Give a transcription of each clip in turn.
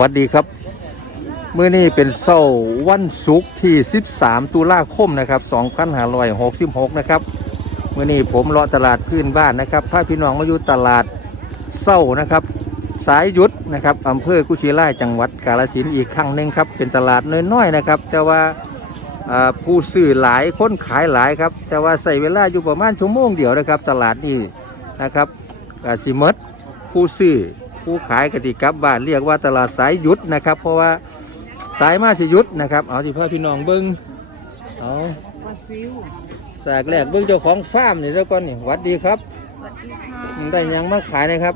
วัสดีครับเมื้อนี้เป็นเสาร์วันศุกร์ที่ 13 ตุลาคมนะครับ2566 นะครับเมื้อนี้ผมเลาะตลาดพื้นบ้านนะครับพาพี่น้องมาอยู่ตลาดเสาร์นะครับ สายยุดนะครับอำเภอกุชิล่ายจังหวัดกาฬสินธุ์อีกครั้งหนึ่งครับ เป็นตลาดน้อยๆนะครับ แต่ว่าผู้ซื้อหลายคนขายหลายครับ แต่ว่าใส่เวลาอยู่ประมาณชั่วโมงเดียวนะครับ ตลาดนี้นะครับกสิหมดผู้ซื้อ ผู้ขายกติกลับบ้านเรียกว่าตลาดสายหยุดนะครับ เพราะว่าสายมาสิหยุดนะครับเอาสิพ่อพี่น้องเบิ้งเอาปลาซิวสากแรกเบิ้งเจ้าของฟาร์มนี่แล้วก่อนนี่หวัดดีครับสวัสดีค่ะได้หยังมาขายนะครับ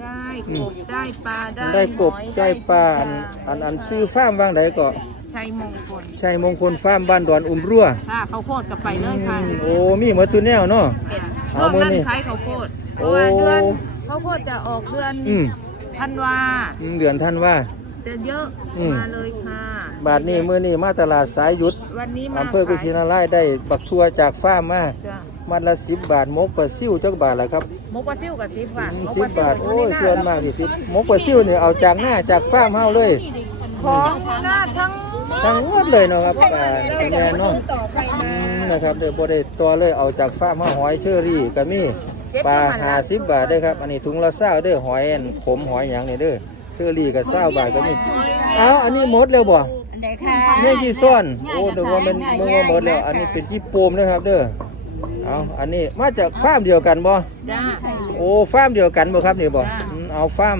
ได้กบได้ปลาได้ได้กบหอยได้ปลาอันอันอันซื้อฟาร์มบ้างไหนก็ชัยมงคลชัยมงคลฟาร์มบ้านดอนอุ้มรั่วค่ะข้าวโพดกับไปเลยค่ะโอ้มีหมดทุนแนวเนาะ เอาเอามื้มืออนี้นี่ขายข้าวโพดเพโอ้ราะว่าเดือน ข้าวโพดจะออกเดือนอืมธันวาอืมเดือนท่านว่า จะเยอะอืม มาเลยค่ะ บาทนี้มื้อนี้มาตลาดสายหยุดวันนี้มาอำเภอกุชินาไล่ได้บักทัวจากฟาร์มมาจ้ะมัดละสิบบาทมกปลาซิ่วจักบาทละครับหมกปลาซิวกับสิบบาทอืมหมกสิปบลบาทซิวโอ้ยเชื่อนมากที่สิบมกปลาซิ่วเนี่ยเอาจากหน้าจากฟาร์มเฮาเลยของหน้าทั้งทั้งหมดเลยเนาะครับปลาแม่เนาะต่อไปอืมนะครับเดี๋ยวบ่ได้ตัวเลยเอาจากฟาร์มเฮาหอยเชอรี่ก็มี ปลาห้าสิบบาทเด้อครับ อันนี้ถุงละเศร้าเด้อหอยอันขมหอยหยังนี่เด้อเชอรี่ก็เศร้าบาทก็มีเอาอันนี้หมดแล้วบ่อันไหนค่ะแม่งกี่ซ่อนโอ้เดี๋ยวว่ามันมันว่าหมดแล้วอันนี้เป็นกี่โปมนะครับ เด้อเอาอันนี้มาจากฟาร์มเดียวกันบ่จ้าโอ้ฟาร์มเดียวกันบ่ครับนี่บ่จ้าอืมเอาฟาร์ม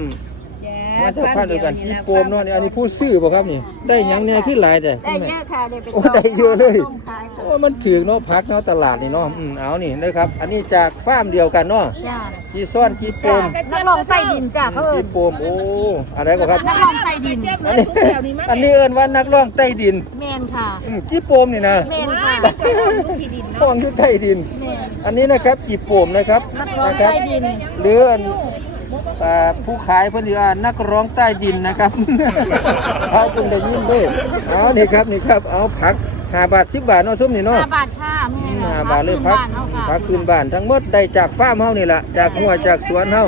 มาจากฟาร์มเดียวกันกี่โปมเนาะนี่อันนี้ผู้ซื้อบ่ครับนี่ ได้หยังเนี่ยขึ้นหลายแต่ได้เยอะค่ะได้เป็นโอ้ได้เยอะเลยต้มขายโอ้มันถือเนาะพักเนาะตลาดนี่เนาะอืมเอานี่นะครับ อันนี้จากฟาร์มเดียวกันเนาะจ้ากี่ซ่อนกี่โปมนักลองใต้ดินจ้าเขาเอิกี่นโปมโอ้อะไรบ่ครับนักลองใต้ดินอันนี้อันนี้เอิ้นว่านักร้องใต้ดินแมนค่ะอืมกี่โปมนี่นะแมนค่ะฟ้องอยู่ใต้ดินแมนอันนี้นะครับจีบโปมนะครับนักร้องนะครัใต้ดินหรืออัน อ่าผู้ขายเพิ่นเรียกว่านักร้องใต้ดินนะครับ เอาคุณได้ยินเด้วยเอานี่ครับนี่ครับเอาผักห้าบาทสิบบาทเนาะทุ่มนี่เนาะ ห้าบาทค่ะแม่ห้าบาทเลยผักผักคืนบ้านทั้งหมดได้จากฟาร์มเฮานี่แหละจากหัวจากสวนเฮา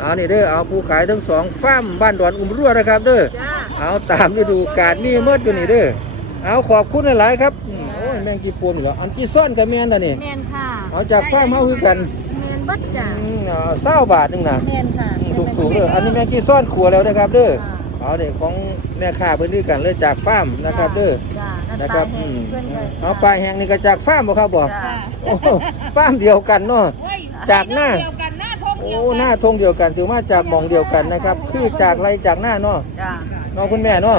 เอานี่เด้อเอาผู้ขายทั้งสองฟาร์มบ้านดอนอุ้มรั่วนะครับเด้อจ้าเอาตามฤดูกาลมีหมดอยู่นี่เด้อเอาขอบคุณหลายๆครับอืมโอ้ยแมงกีโปมเหรออันกีซ่อนกับแม่นน่ะนี่ แมนค่ะ เอาจากฟาร์มเฮาคือกัน แมนบัดจ้าอืมเอาเศร้าบาทหนึงนะ แมนค่ะถูกถูกๆเด้ออันนี้แม่กี้ซ่อนขัวแล้วนะครับเด้อเอาเด็กของแม่ค้าเพิ่นด้วยกันเลยจากฟาร์มนะครับเด้อจ้านะครับอืมเพื่อนกันเอาปลาแห้งนี่ก็จากฟาร์มบ่ครับบ่จ้าโอ้ฟาร์มเดียวกันเนาะ จากหน้า เดียวกันหน้าทงโอ้หน้าทงเดียวกันถือว่าจากหมองเดียวกันนะครับ คือจากไรจากหน้าเนาะจ้าเนาะคุณแม่เนาะ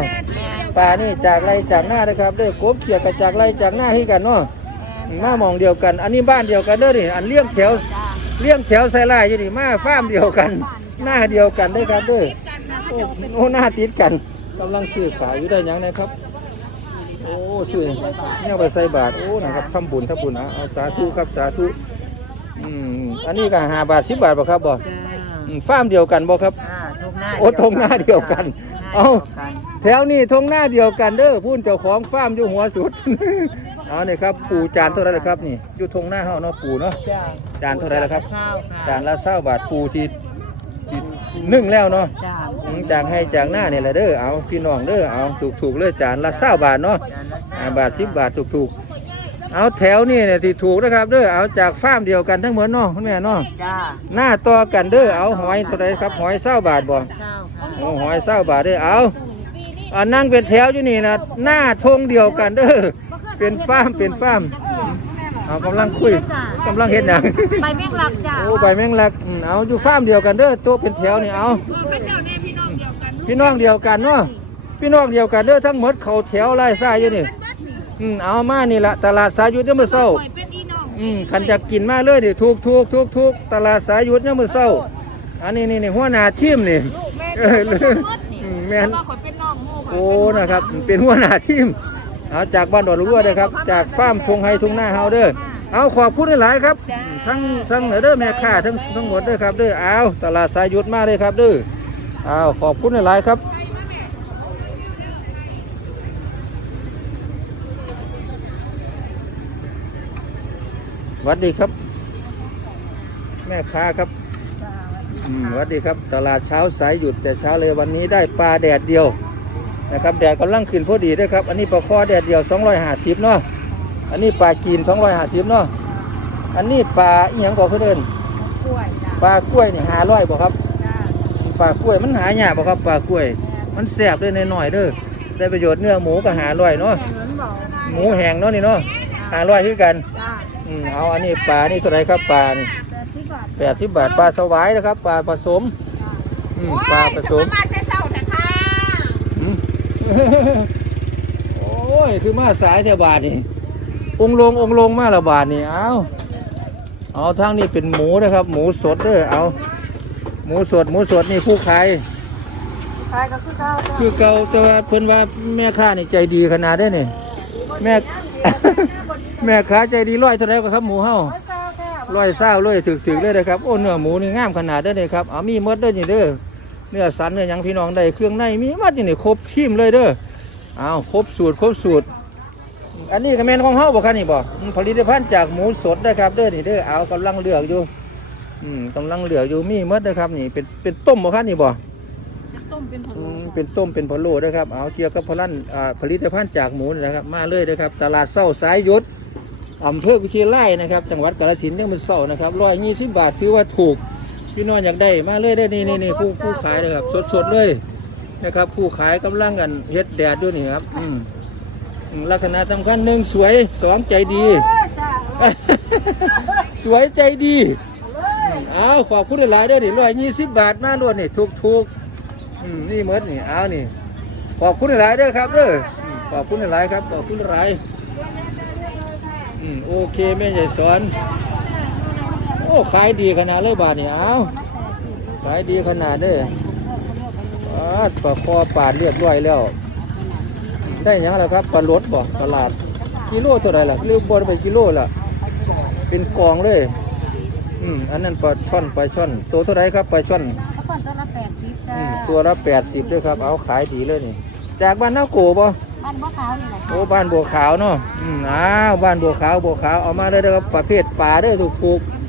ปลานี่จากไรจากหน้านะครับเด้อกบเขียดกับจากไรจากหน้าให้กันเนาะมาหมองเดียวกัน อันนี้บ้านเดียวกันเด้อนี่อันเลี้ยงแถวจ้า เลี้ยงแถวใส่ลายอยู่นี่มาฟาร์มเดียวกัน หน้าเดียวกันได้อครับเด้อโอ้โอ้หน้าติดกันกำลังซื้อขายอยู่ได้หยังนะครับ โอ้ซื้อเนี่ยไปใส่บาทโอ้นะครับทำบุญทำบุญเอาเอาสาธุครับสาธุอืมอันนี้ก็ห้าบาทสิบบาทบ่ครับบ่อืมฟาร์มเดียวกันบ่ครับจ้าทงหน้าโอ้ทงหน้าเดียวกัน เอาแถวนี้ทงหน้าเดียวกันเด้อพูนเจ้าของฟาร์มอยู่หัวสุด เอาเนี่ยครับปูจานเท่าไหรล่ะครับนี่อยู่ทงหน้าเฮาเนาะปูเนาะจ้าจานเท่าไหรล่ะครับ ข้าวค่ะจานละเศร้าบาทปูที่ที่นึ่งแล้วเนาะ จ้าอืมจางให้จางหน้าเนี่ยแหละเด้อ เอาพี่น้องเด้อ เอาถูกถูกๆเลยจานละเศร้าบาทเนาะอ่าบาทสิบบาทถูกถูกๆเอาแถวนี่เนี่ยที่ถูกนะครับเด้อ เอาจากฟาร์มเดียวกันทั้งหมดเนาะคุณแม่เนาะ จ้าหน้าต่อกันเด้อ เอาหอยเท่าไหรครับหอยเศร้าบาทบ่ข้าวค่ะโอ้หอยเศร้าบาทเด้อ เอาอ่านั่งเป็นแถวอยู่นี่นะหน้าทงเดียวกันเด้อ เป็นฟาร์มเป็นฟาร์มเอากำลังคุยกำลังเห็นหยังใบแมงลักจ้าโอ้ใบแมงลักอืมเอาอยู่ฟาร์มเดียวกันเด้อโต๊ะเป็นแถวนี่เอาพี่น้องเดียวกันเนาะพี่น้องเดียวกันเด้อทั้งหมดเขาแถวไล่ซ่ายอยู่นี่อืมเอามานี่ละตลาดสายหยุดเนี่ยามมือเศร้าอืมขันจะกินมาเลยดิถูกถูกถูกถูกตลาดสายหยุดเนี่ยามมือเศร้า อันนี้นี่นี่หัวหน้าทีมนี่เอออืมแม่นว่าคนเป็นน้องโม่โอ้นะครับ เป็นหัวหน้าทีม เอาจากบ้านดอนรัวเด้อครับ จากฟาร์มทงไฮทงหน้าเฮาเด้อเอาขอบคุณหลายๆครับ ทั้งทั้งเด้อแม่ค้าทั้งทั้งหมดเด้อครับเด้อเอาตลาดสายหยุดมาเลยครับเด้อเอาขอบคุณหลายๆครับสวัสดีครับ แม่ค้าครับอืมสวัสดีครับ ตลาดเช้าสายหยุดแต่เช้าเลยวันนี้ได้ปลาแดดเดียว นะครับแดดกำลังขึ้นพอดีด้วยครับ อันนี้ปลาคอแดดเดียว 250เนาะอันนี้ปลากีน 250เนาะอันนี้ปลาอีหยังบอกเพื่อนกล้วยจ้าปลากล้วยนี่หาร้อยบ่ครับจ้าปลากล้วยมันหายากบ่ครับปลากล้วย มันแซ่บด้วยหน่อยๆเด้อได้ประโยชน์เนื้อหมูก็หาร้อยเนาะแข่งนั้นบอกหมูแห้งเนาะนี่เนาะหาร้อยคือกันจ้าอืมเอาอันนี้ปลานี่เท่าไหรครับปลานี่แปดสิบบาทแปดสิบบาทปลาสวายนะครับปลาผสมอืมปลาผสม มาใช้เสาแต่ค่ะ อืม โอ้ย คือมาสายแถวบาทนี่ องค์ลงองค์ลงมาละบาทนี่เอาเอาทางนี้เป็นหมูนะครับ หมูสดเด้อเอา หมูสด หมูสดนี่ผู้ขายขายก็คือเก่าจ้าคือเก่าแต่ว่าเพิ่นว่าแม่ค้านี่ใจดีขนาดได้นี่ แม่ แม่ค้าใจดีร้อยเท่าไหรก็ครับหมูเฮาร้อยเศร้าแค่ร้อยเศร้าเลยถึกๆเลยนะครับ โอ้เนื้อหมูนี่งามขนาดได้เลยครับเอามีหมดเด้อนี่เด้อ เนื้อสันเนื้อหยังพี่น้องได้เครื่องในมีหมัดนี่นี่ครบทีมเลยเด้อเอาครบสูตรครบสูตร อันนี้ก็แม่นของเฮาบ่ครับนี่บ่อืมผลิตภัณฑ์จากหมูสดนะครับเด้อนี่เด้อเอากำลังเลือกอยู่อืมกำลังเลือกอยู่มีหมดนะครับ นี่เป็นเป็นต้มบ่ครับนี่บ่ต้มเป็นผอืงมเป็นต้มเป็นพะโล้นะครับเอาเกี่ยวกับพลันอ่าผลิตภัณฑ์จากหมูนี่นะครับ มาเลยนะครับ ตลาดเศร้าสายหยุดอำเภอกุชิไลนะครับ จังหวัดกาฬสินธุ์ยังเป็นเศร้านะครับร้อยยี่สิบบาทถือว่าถูก พี่น้องอยากได้มาเลยได้นี่นี่นี่ผู้ผู้ขายนะครับ สดสดเลยนะครับ ผู้ขายกำลังกันเฮ็ดแดดด้วยนี่ครับ อืมลักษณะสำคัญหนึ่งสวยสองใจดี สวยใจดีอืมเอาขอบคุณหลายด้อนี่ร้อยยี่สิบบาทมาด้วยนี่ถูกถูกนี่หมดนี่เอานี่ขอบคุณหลายด้อครับเด้อขอบคุณหลายครับขอบคุณหลายอืมโอเคแม่ใหญ่สอน โอ้ขายดีขนาดเลยบาทนี่เอาขายดีขนาดเด้อปาดปลาคอปาดเรียบร้อยแล้ว ได้หยังแล้วครับปลาลดบ่ตลาด กิโลเท่าไหร่ล่ะหรือบนไปกิโลล่ะเป็นกองเลยอืมอันนั้นปลาช่อนปลาช่อน ตัวเท่าไหรครับปลาช่อนเมื่อก่อนตัวละแปดสิบจ้าอืมตัวละแปดสิบด้วยครับ เอาขายดีเลยนี่จากบ้านนาโกบ่บ้านบัวขาวนี่แหละโอ้บ้านบัวขาวเนาะอืมอ้าวบ้านบัวขาวบัวขาวเอามาเลยเด้อครับประเภทปลาเด้อถูกถูกๆ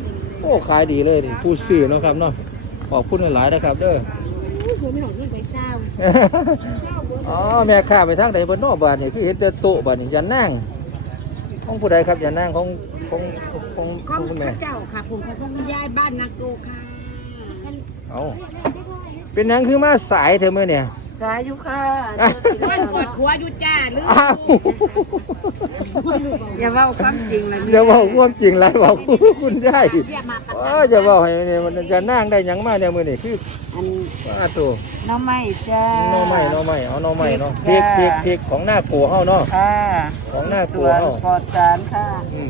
โอ้ขายดีเลยนี่ผู้ซื้อเนาะครับเนาะขอบคุณหลายๆนะครับ เด้อผมไม่หลงนี่ไปเศร้าอ๋อแม่ค้าไปทางใดบนนอกบ้านนี่คือเห็นแต่โต๊ะบ้านนี่อย่านั่งของผู้ใดครับอย่านั่งของของของข้องคุณแม่ข้าเจ้าค่ะผมของคุณยายบ้านนาโกค่ะเอาเป็นหยังคือมาสายเธอเมื่อเนี่ย ขายอยู่ค่ะบ้านกอดหัวอยู่จ้าหรืออ้าวอย่าเว่าความจริงเลยอย่าบอกความจริงไรบอกคุณยายเรียกมาประอ๋อจะบอกให้เนี่ยมันจะนั่งได้หยังมาเนี่ยมือนี่คืออันว่าตัวน้องไม้จ้าหน้อไม้หน้อไม้เอาหน้อไม้เนาะพริกพริกพริกของหน้าโกเฮาเนาะค่ะของหน้าโกสวนเฮาปลอดสารค่ะอืม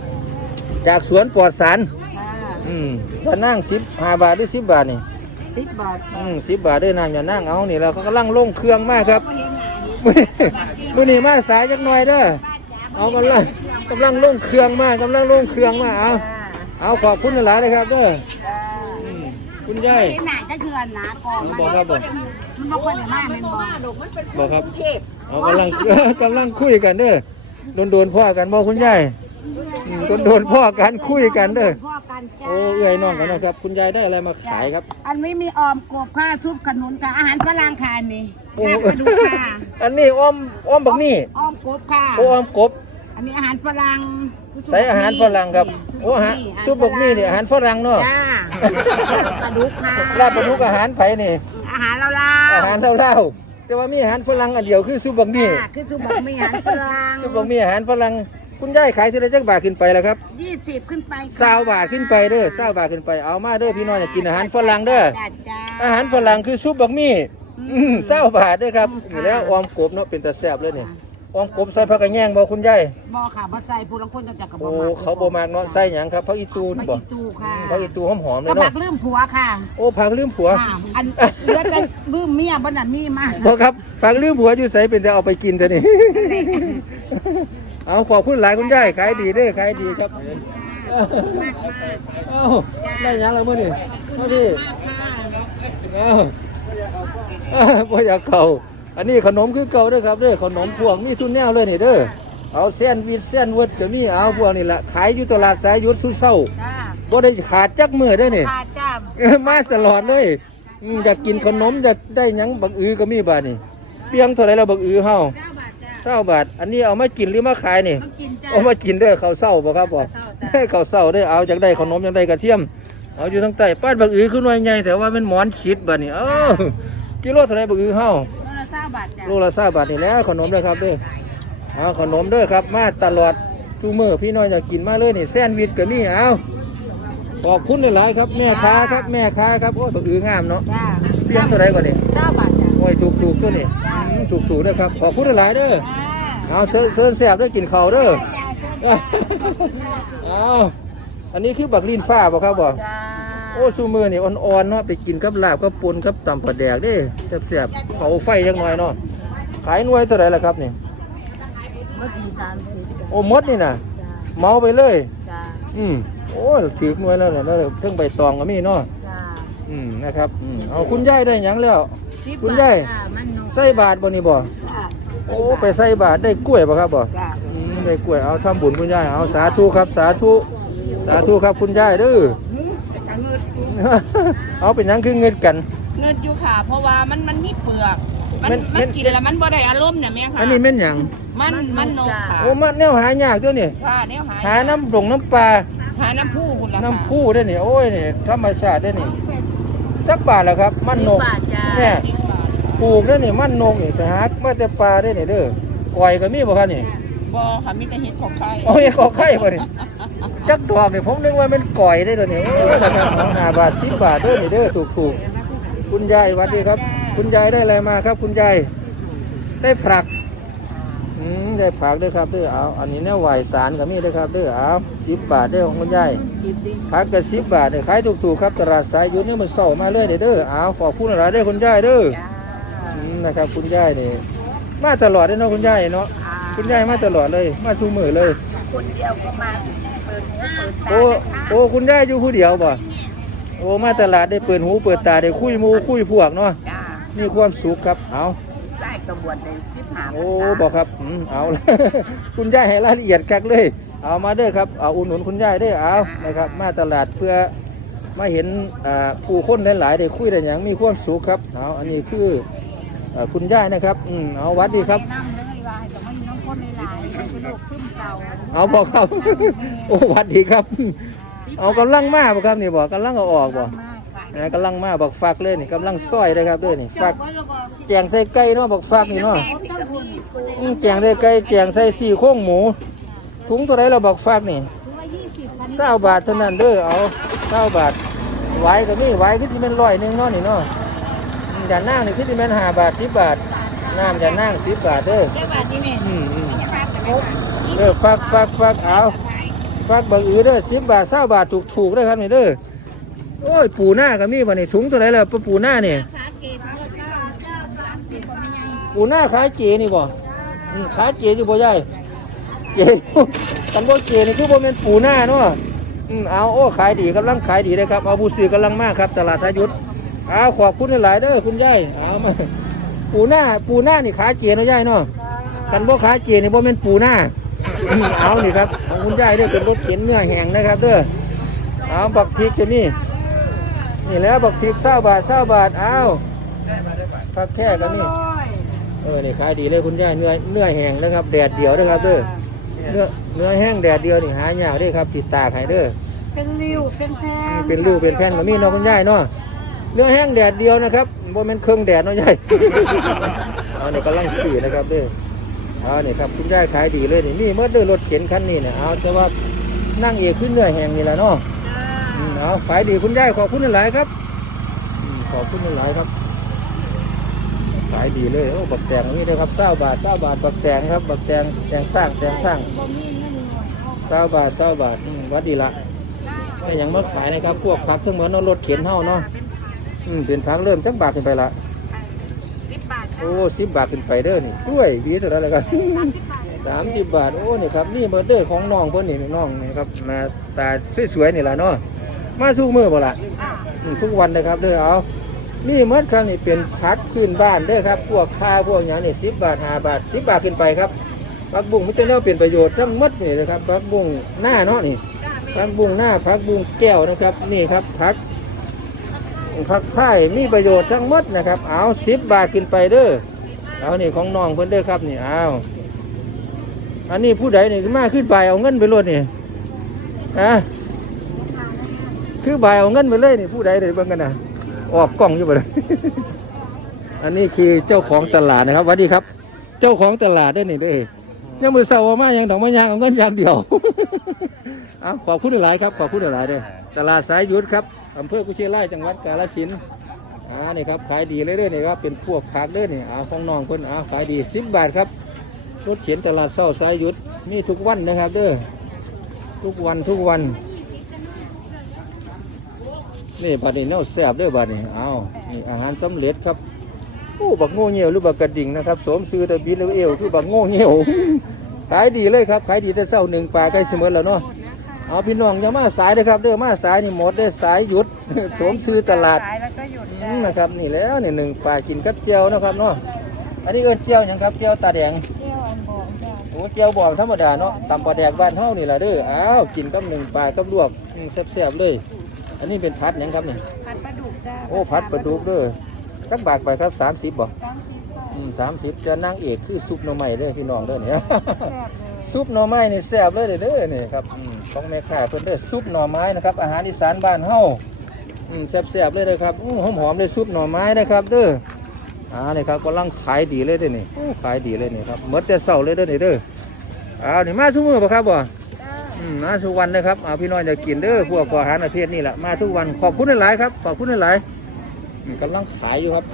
จากสวนปลอดสารค่ะอืมจะนั่งสิบห้าบาทหรือสิบบาทนี่ สิบบาทอืมสิบบาทด้วยน้ำอย่านั่งเอานี่เราก็กำลังลงเครื่องมากครับมื้อนี้มื้อนี้มาสายจักหน่อยเด้อเอากำลังกำลังลงเครื่องมากกำลังลงเครื่องมาเอาเอาขอบคุณหลายๆเลยครับเด้อจ้าอืมคุณยายที่ไหนก็คือหนากองบอกครับบอกมันบอกว่าเดี๋ยวมาเป็นบอกบอกครับเทพเอากำลังกำลังคุยกันเด้อโดนโดนๆพ่อกันบอกคุณยายโดนโดนๆพ่อกันคุยกันเด้อ พ่อกันจ้าโอ้เอ้ยน้องกันเนาะครับ คุณยายได้อะไรมาขายครับ อันนี้มีออมกบค่ะซุปขนุนค่ะอาหารฝรั่งค่ะอันนี้โอ้ค่ะไปดูค่ะอันนี้อ้อมอ้อมบักนี่ออมกบค่ะโอ้อ้อมกบ อันนี้อาหารฝรั่งใส่อาหารฝรั่งครับ โอ้อาหารซุปบักนี่นี่อาหารฝรั่งเนาะจ้าปลาดุกค่ะลาบปลาดุกอาหารไผนี่อาหารเราลาอาหารเล่าๆแต่ว่ามีอาหารฝรั่งอันเดียวคือซุปบักนี่คือซุปบอกมีอาหารฝรั่งซุปบักมีอาหารฝรั่ง คุณยายขายทีละจักบาทขึ้นไปแล้วครับยี่สิบขึ้นไปสาวบาทขึ้นไปเด้อสาวบาทขึ้นไปเอามาเด้อพี่น้องอยากกินอาหารฝรั่งเด้อจ้าจ้าอาหารฝรั่งคือซุปบักมี่อืมเศร้าบาทด้วยครับนี่แล้วออมกบเนาะเป็นตาแซ่บเลยนี่ออมกบใส่ผักกระแยงบ่คุณยายบอค่ะบ่ใส่ผู้ลังคนจะจักกับโอ้บ่มากเขาบ่มากเนาะใส่หยังครับผักอีตูนไม่บ่กินตูค่ะผักอีตูหอมๆเลก็ยเนาะพักลืมผัวค่ะโอ้ผักลืมผัว ค่ะอันเหลือแต่ลืมเมียบ่น่ะมีมาบ่ครับผักลืมผัวอยู่ใส่เป็นแต่เอาไปกินแต่นี่ เอาขอบคุณหลายคุณยายขายดีเด้อขายดีครับมากมากเอ้าได้หยังแล้วมื้อนี้เท่าที่ค่ะเอ้าเอ้าบ่อยากเข้าอันนี้ขนมคือเก่าเด้อครับเด้อขนมพวงมีทุนแนวเลยนี่เด้อเอาเส้นวิดเส้นเวิร์ดก็มีเอาพวกนี่แหละขายอยู่ตลาดสายหยุดสุดเศร้าจ้าบ่ได้ขาดจักมือเด้อนี่ ขาดจ้าเออมาตลอดเลยอืมอยากกินขนมอยากได้หยังบักอือก็มีบาดนี่เปียงเท่าไหรแล้วบักอือเฮาเก้า บาทจ้ะเก้าบาท อันนี้เอามากินหรือมาขายนี่ มากินจ้ะเอามากินเด้อข้าวเศร้าบ่ครับบ่ข้าวเศร้าจ้ะข้าวเศร้าเด้อเอาจากได้ขนมจากได้กระเทียม เอาอยู่ทางใต้ป้านบักอือขึ้นหน่วยใหญ่แต่ว่ามันหมอนคิดบัดนี้เอ้ากิโลเท่าไหรบักอือเฮาโลละเก้าบาทจ้ะโลละสาบาทนี่แหล้วขนมเด้อครับเด้อเอาขนมเด้อครับ มาตลอดทุกมื้อพี่น้อยอยากกินมาเลยนี่แซนด์วิชก็มีเอาขอบคุณหลายๆครับ แม่ค้าครับแม่ค้าครับโอ้ยบักอืองามเนาะจ้ะเปี้ยงเท่าไหรก่อนนี่เก้าบาท จ้ะโอ้ยถูกๆตัวนี่อืมถูกๆเด้อครับ ขอบคุณหลายๆเด้อจ้าเอาเชิญเชิญแซ่บเด้อกินข้าวเด้อเอาอันนี้คือบักลีนฟ้าบ่ครับบ่จ้าโอ้ซูมือนี่อ่อนๆเนาะไปกินกับลาบกับปนกับตำปลาแดกเด้แซ่บๆเผาไฟจังหน่อยเนาะขายหน่วยเท่าไหร่ล่ะครับนี่เมื่อปีสามสิบจ้ะโอ้หมดนี่น่ะจ้าเมาไปเลยจ้าอืมโอ้ยถือหน่วยแล้วเนี่ยแล้วเครื่องใบตองก็มีเนาะจ้าอืมนะครับอืมเอาคุณยายได้หยังแล้ว สิบคุณบาทยาย จ้ามันนกใส่บาทบ่นี่บ่จ้าโอ้ไปใส่บาทได้กล้วยบ่ครับบ่จ้าอืมได้กล้วยเอาทำบุญคุณยายเอาสาธุครับ สาธุสาธุครับคุณยายเด้อจะเงินกูเอาเป็นหยังคือเงินกัน เงินอยู่ค่ะ เพราะว่ามันมันมีเปลือก มันมันมันกินแล้วมันบ่ได้อารมณ์เนี่ยแม่ค่ะอันนี้แม่นหยังมันมันนกค่ะโอ้มันแนวหายากตัวนี่ค่ะแนวหาหาน้ำดงน้ำปลาหาน้ำผู้คุณล่ะน้ำผู้ได้นี่โอ้ยนี่ธรรมชาติได้นี่ สักบาทแล้วครับ มันนกบาทจ้าเนี่ยปลูกได้นี่มันนกนี่จะหามาแต่ปลาได้นี่เด้อก่อยก็มีบ่ครับนี่บ่ค่ะมีแต่เห็ดของใครโอ้ยขอไข่บ่นี่จักดอกนี่ผมนึกว่ามันก่อยได้ตัวนี่โอ้ยนะครับห้าบาทสิบบาทเด้อนี่เด้อถูกถูกๆคุณยายสวัสดีครับ คุณยายได้อะไรมาครับ คุณยายได้ผัก อืมได้ผักด้วยครับเด้อเอาอันนี้เนี่ยไหวสารก็มีด้วยครับเด้อเอาสิบบาทเด้อของคุณยายผักก็สิบบาทเด้อขายถูกๆครับตลาดสายยุทธนี่มันเศร้ามาเลยเด้อเด้อเอาขอบคุณหลายเด้อคุณยายเด้ออืมนะครับคุณยายนี่มาตลอดเด้อเนาะคุณยายเนาะคุณยายมาตลอดเลย มาทุกมื้อเลยคนเดียวก็มาเปิดหูเปิดตาโอ้โอ้คุณยายอยู่ผู้เดียวบ่โอ้มาตลาดได้เปิดหูเปิดตาได้คุยหมูคุยพวกเนาะจ้ามีความสุขครับเอาได้ กระบวนในที่หาโอ้บอกครับอืมเอา คุณยายให้รายละเอียดกักเลย เอามาเด้อครับเอาอุดหนุนคุณยายเด้อเอานะครับ มาตลาดเพื่อมาเห็นอ่าผู้คนหลายๆได้คุยได้อย่างมีความสุขครับเอาอันนี้คืออ่าคุณยายนะครับอืมเอาหวัดดีครับ แนะนำเลยว่าให้กับมันน้องคนหลายๆเป็นโรคซึมเศร้าเอาบอกครับ โอ้หวัดดีครับ เอากำลังมาบ่ครับนี่บอกกำลังเอาออกบ่มา กค่ะอ่ากำลังมาบอกฟักเลยนี่กำลังซอยเลยครับเด้อนี่ฟักแกงใส่ไก่เนาะบอกฟักนี่เนาะอืมแกงได้ไก่แกงใส่สี่โครงหมู ถุงตัวไหนเราบอกฝากนี่เศร้าบาทเท่านั้นเด้อเอาเศร้าบาทไหวก็มีไหวคือที่มันร้อยหนึงเนาะนี่เนาะอืมอย่านั่งนี่คือที่มันห้าบาทสิบบาทน้ำอย่านั่งสิบบาทเด้อเจ้าบาทนี่แม่อืมอืมเด้อฟักฟักฟักเอาฟักบักอือเด้อสิบบาทเศร้าบาทถูกถูกๆเด้อครับนี่เด้อ โอ้ยปูหน้าก็มีบ่นี่ถุงตัวไหนล่ะปลาปูหน้านี่ขาเกศเขาเจ้าเจ้าสามสิบกว่าไม่ใหญ่ปูหน้าขายเจนี่บ่อืมขายเจอยู่บ่ยายเจตำบลเจนี่คือบ่แม่นปูหน้าเนาะอืมเอาโอ้ขายดีกำลังขายดีเลยครับเอาผู้ซื้อกำลังมากครับ ตลาดทายุทธเอาขอบคุณหลายเด้อคุณยายเอามาปูหน้าปูหน้านี่ขายเจเนาะยายเนาะกันบ่ขายเจนี่บ่แม่นปูหน้าอืมเอานี่ครับของคุณยายเด้อเป็นรถเข็นเนื้อแห้งนะครับเด้อเอาบักพริกจะมี นี่แหล้วบักพริกเศร้าบาทเศร้าบาทเอาผักแค่ก็มีเออนี่ขายดีเลยคุณยายเนื้อเนื้อแห้งนะครับแดดเดียวนะครับเด้อเนื้อเนื้อแห้งแดดเดียวนี่หายากเด้อครับติดตากให้เด้อเป็นริ้วเป็นแพอืงมเป็นลูกเป็นแผ่นก็มีเนาะคุณยายเนาะเนื้อแห้งแดดเดียวนะครับบ่แม่นเครื่องแดดเนาะยาย เอานี่กำลังสื่อนะครับเด้อเอานี่ครับคุณยายขายดีเลยนี่มีเมื่อเด้อรถเข็นคันนี้เนี่ยเอาแต่ว่านั่งเอกขึ้นเนื้อแห้งนี่แหละเนาะอืม เอาขายดีคุณยายขอบคุณหลายๆครับอืมขอบคุณหลายๆครับ ขายดีเลยโอ้บักแตงนี่เลยครับเศร้าบาทเศร้าบาทบักแตงครับบักแตงแตงสร้างแตงสร้างบ่มีเงินหน่วยเอาเศร้าบาทเศร้าบาทอืมวัดดีละแต่ยังมาขายนะครับ พวกผักทั้งหมดเนาะรถเข็นเท่าเนาะอืมเป็นผักเริ่มจักบาทขึ้นไปละสิบบาทโอ้สิบบาทขึ้นไปเด้อนี่ด้วยดีตัวนั้นเลยกันสามสิบบาทโอ้นี่ครับนี่เบอร์เดอร์ของน้องเพิ่นนี่น้องนี่ครับหน้าตาสวยๆนี่แหละเนาะ มาทุกมือบ่ละอืมทุกวันเลยครับเด้อเอานี่เมื่อครั้งนี่เป็นพักขึ้นบ้านเด้อครับ พวกข้าพวกอย่างนี่สิบบาทห้าบาทสิบบาทขึ้นไปครับผักบุ้งไม่เป็นแนวเป็นประโยชน์ทั้งหมดนี่นะครับผักบุ้งหน้าเนาะนี่ผักบุ้งหน้าผักบุ้งแก้วนะครับนี่ครับผักผักไผ่มีประโยชน์ทั้งหมดนะครับ เอาสิบบาทขึ้นไปเด้อเอานี่ของน้องเพิ่นเด้อครับนี่เอาอันนี้ผู้ใดนี่มาขึ้นไปเอาเงินไปรดนี่นะ คือบายเอาเงินไปเลยนี่ผู้ใดเลยเบิ่งกันนะออกกล้องอยู่บ่เลย อันนี้คือเจ้าของตลาดนะครับสวัสดีครับ เจ้าของตลาดเด้นี่เด้อเนี่ยมือเสาร์มาอย่างดอกไมะยางเอาเงินอย่างเดียวเอาขอบคุณหลายครับขอบคุณหลายเด้อตลาดสายยุดครับอำเภอกุเชียไร่จังหวัดกาฬสินธุ์อ่านี่ครับขายดีเลยเด้อนี่ครับเป็นพวกผักเด้อนี่เอาของน้องคนเอาขายดีสิบบาทครับรถเข็นตลาดเศร้าสายยุดมีทุกวันนะครับ เด้อทุกวันทุกวัน นี่บัดนี้เน่าแซ่บเด้อบัดนี้เอานี่อาหารสำเร็จครับโอ้บักโง่เหี่ยวหรือบักกระดิ่งนะครับสวมซื้อตะบิดแล้วเอวคือบักโง่เหี่ยวขายดีเลยครับขายดีแต่เช้าหนึ่งปลาใกล้เสมอแล้วเนาะเอาพี่น้องอย่ามาสายเลยครับเด้อมาสายนี่หมดได้อสายหยุดสวมซื้อตลาดขายแล้วก็หยุดอืมนะครับนี่แล้วนี่หนึ่งปลากินกับเจียวนะครับเนาะอันนี้เอิ้นเจียวหยังครับเจียวตาแดงเที่ยวอันบอกจ้ะโอ้เจียวบองธรรมดาเนาะตำปลาแดกบ้านเฮานี่ล่ะเด้ออ้าวกินกับหนึ่งปลากับลวกอืมแซ่บๆเลย อันนี้เป็นพัดหยังครับนี่ผัดปลาดุกจ้ะโอ้พัดปลาดุกเด้อจักบาทไปครับ30บ่สามสิบบาทอืม30จะนางเอกคือซุปหน่อไม้เด้อพี่น้องเด้อเนี่ย แซ่บเลยซุปหน่อไม้นี่แซ่บเลยเด้อเด้อนี่ครับอืมของแม่ค้าเพิ่นเด้อซุปหน่อไม้นะครับอาหารอีสานบ้านเฮาอืมแซ่บๆเลยนะครับอืมหอมๆเลยซุปหน่อไม้นะครับเด้ออ่านี่ครับกำลังขายดีเลยเด้อนี่โอ้ขายดีเลยนี่ครับหมดแต่เช้าเลยเด้อนี่เด้ออ้าวนี่มาทุกมื้อบ่ครับบ่จ้าอื มมาทุกวันนะครับเอาพี่น้องจะกินเด้อพวกอาหารประเภทนี่แหละมาทุกวันขอบคุณหลายๆครับ ขอบคุณหลายๆอืมกำลังขายอยู่ครับ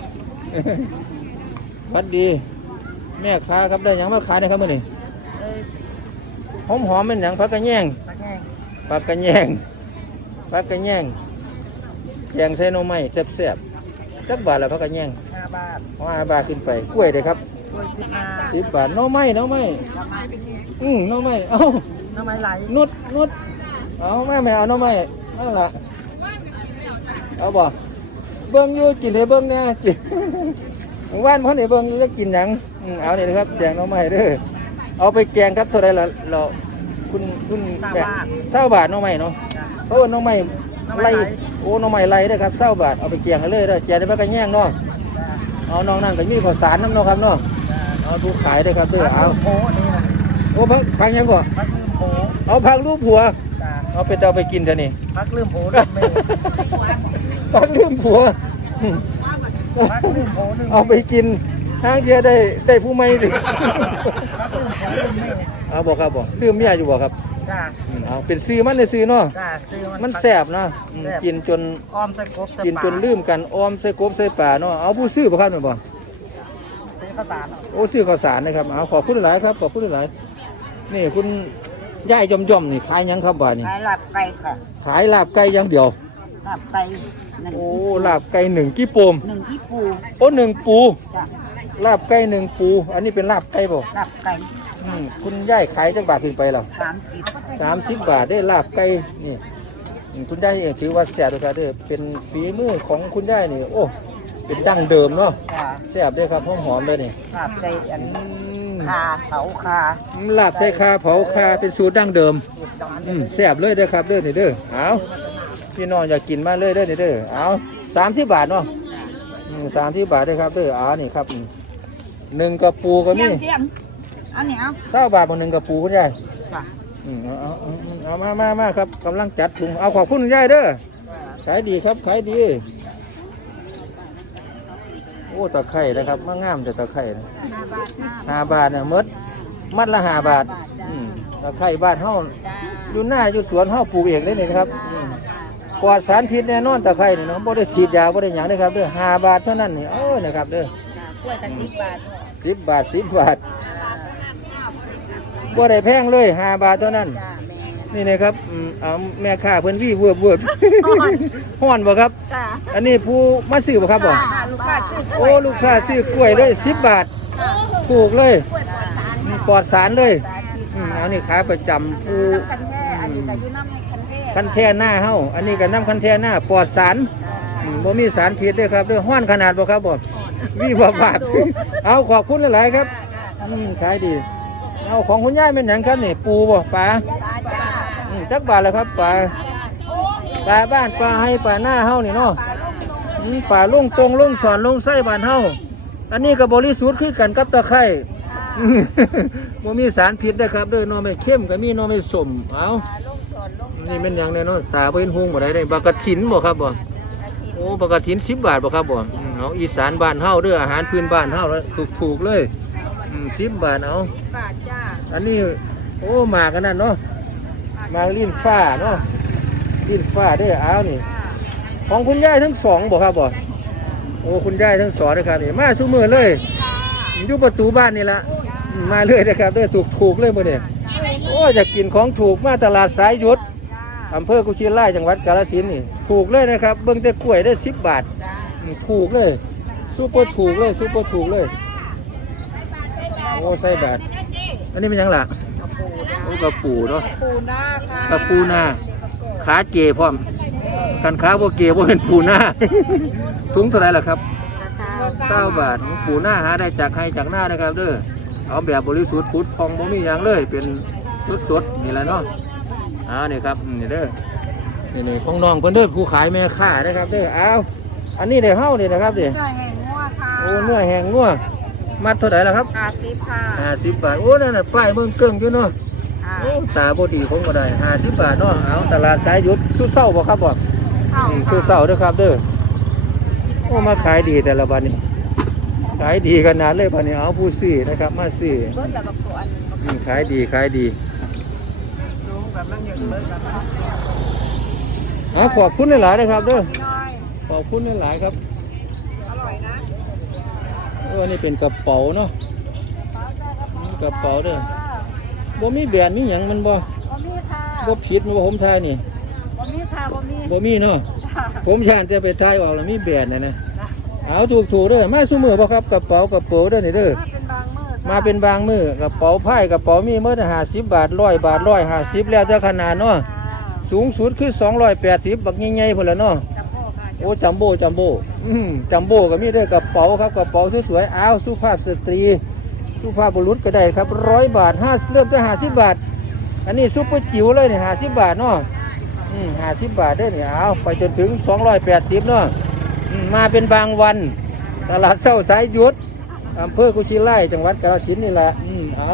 บัดดี แม่ค้าครับได้หยังมาขายนะครับมื้อนี้เอ้ยหอมหอมๆเป็นหยังพักกระแยงปลาแห้งพักกระแยงพักกระแยงแยงใส่หน่อไม้แซ่บๆจักบาทละพักกระแยงห้าบาทห้าบาทขึ้นไปกล้วยเลยครับกล้วยสิบห้าสิบบาทหน่อไม้หน่อไม้ทำไมอืมหน่อไม้เอ้า ทำไมไหลนุดนุดเอาแม่ไม่เอาหน่อไม้นั่นล่ะเอาบ่เบิ้งอยู่กินให้เบิ้งแน่กินว่านพ่อเนี่ยเบิ้งอยู่จะกินหยังอืมเอาเนี่ยนะครับแกงหน่อไม้เด้อเอาไปแกงครับเท่าไรละเราคุณคุณแม่เท่าบาทหน่อไม้เนาะจ้ะโอ้หน้องใหม่ไล่โอ้หน้องใหม่ไล่เด้อครับเศร้าบาทเอาไปเกียงกันเลยเด้อแจกได้ปะกันแย่งเนาะจ้ะเอาน้องนั่นก็มีข้าวสารน้ำเนาะครับเนาะจ้ะเอาทุกขายเด้อครับเด้อเอาโอ้นี่นะโอ้พักพักยังก่อนพักลืมโผเอาพักรูปผัว จ้ะเอาไปเอาไปกินเถอะนี่พักลืมโผลืมเมย์พักลืมผัว พักลืมโผลืมเอาไปกินทางเดียวได้ได้ผู้ไม่สิพักลืมโผลืมเมย์เอาบอกครับบอกลืมเมียอยู่บอกครับจ้ะอืมเอาเป็นซื้อมันเลยซื้อเนาะจ้ะซื้อมันแสบเนาะอืมแซ่บกินจนอ้อมใส่กบใส่กินปลาจนลืมกันออมใส่กบใส่ป่าเนาะเอาผู้ซื้อบ่ครับแม่นบ่ ซื้อข้าวสารเอา โอ้ซื้อข้าวสารนะครับ เอาขอบคุณหลายครับ ขอบคุณหลาย นี่คุณย่ายย่อมๆนี่ขายหยังครับบ้านนี่ขายหลับไก่ค่ะขายลาบไก่อย่างเดียว หลับไก่หนึ่งโอ้ลาบไก่หนึ่งกี่โปมหนึ่งที่ปูโอ้หนึ่งปูจ้ะลาบไก่หนึ่งปู อันนี้เป็นลาบไก่บ่หลับไก่อืมคุณย่ายขายจักบาทขึ้นไปแล้วสามสิบสามสิบบาทได้ลาบไก่นี่อืมคุณย่ายเองถือว่าแซ่บเลยครับเด้อเป็นฝีมือของคุณย่ายนี่ โอ้ เป็นดั้งเดิมเนาะจ้ะแซ่บเด้วยครับหอมๆเลยนี่หลับไก่อันอืม คาเผาคาลาบใส่คาเผาคาเป็นสูตรดั้งเดิมสูตรดำอืมแซ่บเลยเด้อครับเด้อนี่เด้อเอาพี่น้องอยากกินมาเลยเด้อนี่เด้อเอาสามสิบบาทเนาะอืมสามสิบบาทเด้อครับเด้อเอานี่ครับอืมหนึ่งกระปูก็เที่มียงเที่ยงเอาเหนียวเก้าบาทบนหนึ่งกระปูคุณยายจ้ะอืมเอาเอาเอาเอามามามาครับกำลังจัดถุงเอาขอบคุณคุณยายเด้อขายดีครับขายดีโอ้ตะไคร่นะครับมางามแต่ตะไคร่นะห้าบาทห้าห้าบาทเนี่ยมดมัดละห้าบาทอืมตะไคร่บ้านเฮาจ้าอยู่หน้าอยู่สวนเฮาปลูกเองเลยนี่นะครับอืมปลอดสารพิษแน่นอนตะไคร้นี่เนาะบ่ได้ฉีดยาบ่ได้หยังเด้อครับเด้อห้าบาทเท่านั้นนี่เออนะครับเด้อกล้วยตะสิบบาทสิบบาทสิบบาทบ่ได้แพงเลยห้าบาทเท่านั้น จ้าแม่ นี่นะครับอืมเอาแม่ค้าเพิ่นวี่เวิบเวิบฮ้อนบ่ครับ จ้าอันนี้ผู้มาซื้อบ่ครับบ่ลูกค้าซื้อโอ้ลูกค้าซื้อกล้วยเลย10บาทปลูกเลยกล้วยปลอดสารอืมปลอดสารเลยสารพิษอืมเอานี่ขายประจำผู้น้ำคันแท้อันนี้ก็อยู่น้ำในคันแท้คันแท่หน้าเฮาอันนี้ก็น้ำคันแท่หน้าปลอดสารอืมบ่มีสารพิษด้วยครับด้วยห้อนขนาดบ่ครับบ่มีบ่บาทเอาขอบคุณหลายๆครับอืมขายดี เอาของคุณย่ายเป็นหยังครับนี่ ปูบ่ปลาจ้าอืม จักบาทแล้วครับปลาปลาบ้านปลาให้ปลาหน้าเฮานี่เนาะอืมป่าลุงตรงลุงสอนลุงไส้บานเฮาอันนี้ก็บริสุทธิ์คือกันกับตะไคร้อืมบ่มีสารพิษนะครับเด้อหนอไม่เข้มก็มีหนอไม่สมเอาลงสอนลงนี่เป็นหยังแน่นอนตาบ่เห็นหุงบ่ได้ได้บักกะถินบ่ครับบ่โอ้บักกะถิน10บาทบ่ครับบ่อืมเอาอีสานบ้านเฮาเด้ออาหารพื้นบ้านเฮาแล้วถูกๆเลยอืม10บาทเอาบาทจ้าอันนี้โอ้หมากกันนั่นเนาะห มากลิ้นฟ้าเนาะลิ้นฟ้าเด้อเอานี่ ของคุณยายทั้งสองบ่ครับบ่โอ้คุณยายทั้งสองนะครับนี่มาชุมือเลยอยู่ประตูบ้านนี่ละอืมมาเลยนะครับเด้อถูกถูกๆเลยมื้อนี้โอ้จะกินของถูกมาตลาดสายหยุดอำเภอกุชินไล่จังหวัดกาฬสินธุ์นี่ถูกเลยนะครับ เบิ่งแต่กล้วยได้10บาทอืมถูกเลยซุปเปอร์ถูกเลยซุปเปอร์ถูกเลยโอ้ใส่บาทอันนี้เป็นหยังล่ะโอ้กระปูเนาะปูนาค่ะกระปูนาขาเกพร้อมกันขาบ่เกบ่เป็นปูนาถุงเท่าไหร่ล่ะครับเก้าบาทปูหน้าหาได้จากใครจากหน้านะครับเด้อเอาแบบบริสุทธิ์พุทธพองบ่มีอย่างเลย เป็นสดสดๆนี่แหละเนาะอ่านี่ครับนี่เด้อนี่นี่ของน้องเพิ่นเด้อผู้ขายแม่ค้านะครับเด้อเอาอันนี้เด้อเฮานี่นะครับเด้อเนื้อแห้งงัวค่ะโอ้เนื้อแห้งงัวมัดเท่าไหร่ล่ะครับห้าสิบค่ะห้าสิบบาทโอ้นั่นน่ะป้ายเบิ่งเกิ้งอยู่เนาะอ่า โอ้ตาบ่ดีคงบ่ได้ห้าสิบบาทเนาะเอาตลาดสายหยุดสู้เศร้าบ่ครับบ่เข้าอืมค่ะสู้เศร้าเด้อครับเด้อโอ้มาขายดีแต่ละวันนี้ขายดีขนาดเลยพันนี้เอาผู้ซื้อนะครับ มาซื้อเบิดแล้วกับตัวอันนึงอืมขายดีขายดีสูงแบบนั้นอย่างเบิดแบบนั้นอ่าขอบคุณหลายๆนะครับเด้อน้อยขอบคุณหลายๆครับอร่อยนะเออนี่เป็นกระเป๋าเนาะอืมกระเป๋าเด้อ บ่มีแบรนด์มีหยังมันบ่บะหมี่ค่ะบ่ผิดมันบ่ผมทายนี่บะหมี่ค่ะบะหมี่บ่มีเนาะค่ะผมย่านจะไปทายออกแล้วมีแบรนด์นะนะเอาถูกๆเด้อมาซุมื้อบ่ครับกระเป๋ากระเป๋าเด้อนี่เด้อมาเป็นบางมื้อจ้ะมาเป็นบางมือกระเป๋าผ้ากระเป๋ามีเมื่อห้าสิบบาทร้อยบาทร้อยห้าสิบแล้วจะขนาดเนาะอ่าสูงสุดคือสองร้อยแปดสิบบักใหญ่ๆพุ่นละเนาะจัมโบ้ค่ะโอ้จัมโบ้จัมโบ้อืมจัมโบ้ก็มีด้วยกระเป๋าครับกระเป๋าสวยๆอ้าวสุภาพสตรี สุภาพบุรุษก็ได้ครับร้อยบาทห้าเริ่มจะห้าสิบบาท อันนี้ซุปเปอร์จิ๋วเลยเนี่ยห้าสิบบาทเนาะอืมห้าสิบบาทเด้อเนี่ยเอาไปจนถึงสองร้อยแปดสิบเนาะอืมมาเป็นบางวัน ตลาดเศร้าสายหยุดอำเภอกุชิไลจังหวัดกาฬสินธุ์นี่แหละอืมเอา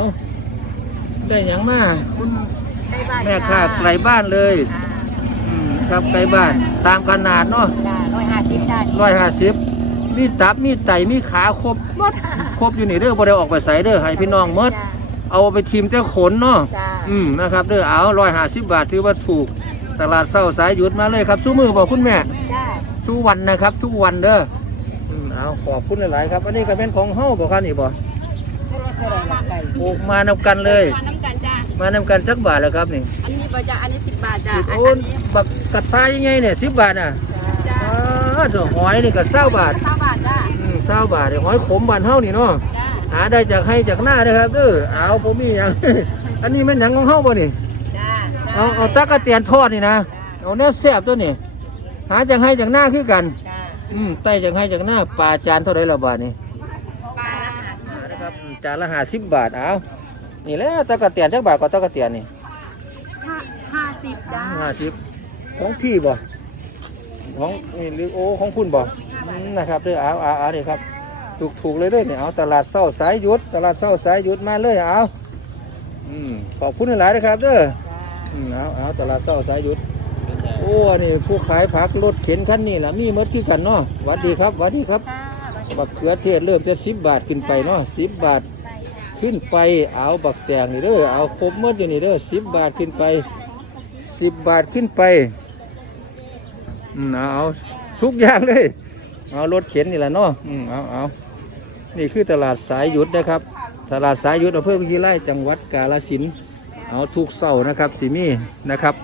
ได้หยังมาใกล้บ้านแม่ค้าไกลบ้านเลยอืมครับไกลบ้านตามขนาดเนาะจ้าร้อยห้าสิบได้ร้อยห้าสิบ มีตับมีไตมีขาครบหมดครบอยู่นี่เด้อบ่ได้ออกไปใส่เด้อให้พี่น้องหมดจ้าเอาไปทิมแต่ขนเนาะจ้าอืมนะครับเด้อเอาร้อยห้าสิบบาทถือว่าถูก ตลาดเศร้าสายหยุดมาเลยครับสู้มือบอกคุณแม่ จ้าสู้วันนะครับทุกวันเด้ออืมเอาขอบคุณหลายๆครับ อันนี้ก็เป็นของเฮาบ่ครับนี่บ่เท่าไหร่หลักไก่ปลูกมานำกันเลย มาน้ำกันจ้ามานำกันจักบาทแล้วครับนี่อันนี้บาจ้าอันนี้สิบบาทจ้าโอ้บักกระทายยังไงเนี่ยสิบบาทอะจ้าอ๋อหอยนี่ก็เศร้าบาทเก้าบาทจ้าอืม เศร้าบาทเนี่ยหอยขมบานเฮานี่เนาะจ้าหาได้จากให้จากหน้าเด้อครับเด้อเอาผมมีอย่างอันนี้แมันหยังของเฮาบ่นี่จ้าเอาเอาตักกะเตียนทอดนี่นะเอาเนื้อแซ่บตัวนี่หาจากให้จากหน้าคือกันจ้าอืมไต้จากให้จากหน้าปลาจานเท่าไรละบาทนี่ปลานะครับอืมจานละห้าสิบบาทเอานี่แหละตักกะเตียนจักบาทก็ตักกะเตียนนี่ห้าห้าสิบจ้าห้าสิบของพี่บ่ของนี่หรือโอ้ของคุณบ่ อืมนะครับเด้อเอาเอาเอานี่ครับถูกถูกเลยเด้อเนี่ยเอาตลาดเศร้าสายหยุด ตลาดเศร้าสายหยุดมาเลยเอาอืมขอบคุณหลายๆนะครับเด้ออืมเอาเอาตลาดเศร้าสายหยุดโอ้อันนี่ผู้ขายผักรถเข็นคันนี้ล่ะมีหมดที่กันเนาะหวัดดีครับหวัดดีครับบักเขือเทศเริ่มจะสิบบาทขึ้นไปเนาะสิบบาทขึ้นไปเอาบักแตงนี่เด้อเอาครบหมดอยู่นี่เด้อสิบบาทขึ้นไปสิบบาทขึ้นไปอืมเอาเอาทุกอย่างเลย เอารถเข็นนี่แหละเนาะอืมเอาเอานี่คือตลาดสายหยุดนะครับ ตลาดสายหยุดอำเภอกุชิไลจังหวัดกาฬสินธุ์เอาทุกเสาร์นะครับสิมีนะครับ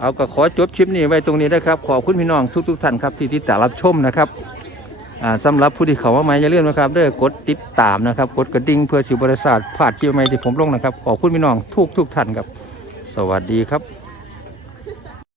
เอาก็ขอจบคลิปนี้ไว้ตรงนี้นะครับ ขอบคุณพี่น้องทุกๆท่านครับที่ติดตามรับชมนะครับอ่าสำหรับผู้ที่เขามาใหม่อย่าลืมนะครับเด้อกดติดตามนะครับ กดกระดิ่งเพื่อสิบริษัทพลาดคลิปใหม่ที่ผมลงนะครับ ขอบคุณพี่น้องทุกๆท่านครับ สวัสดีครับ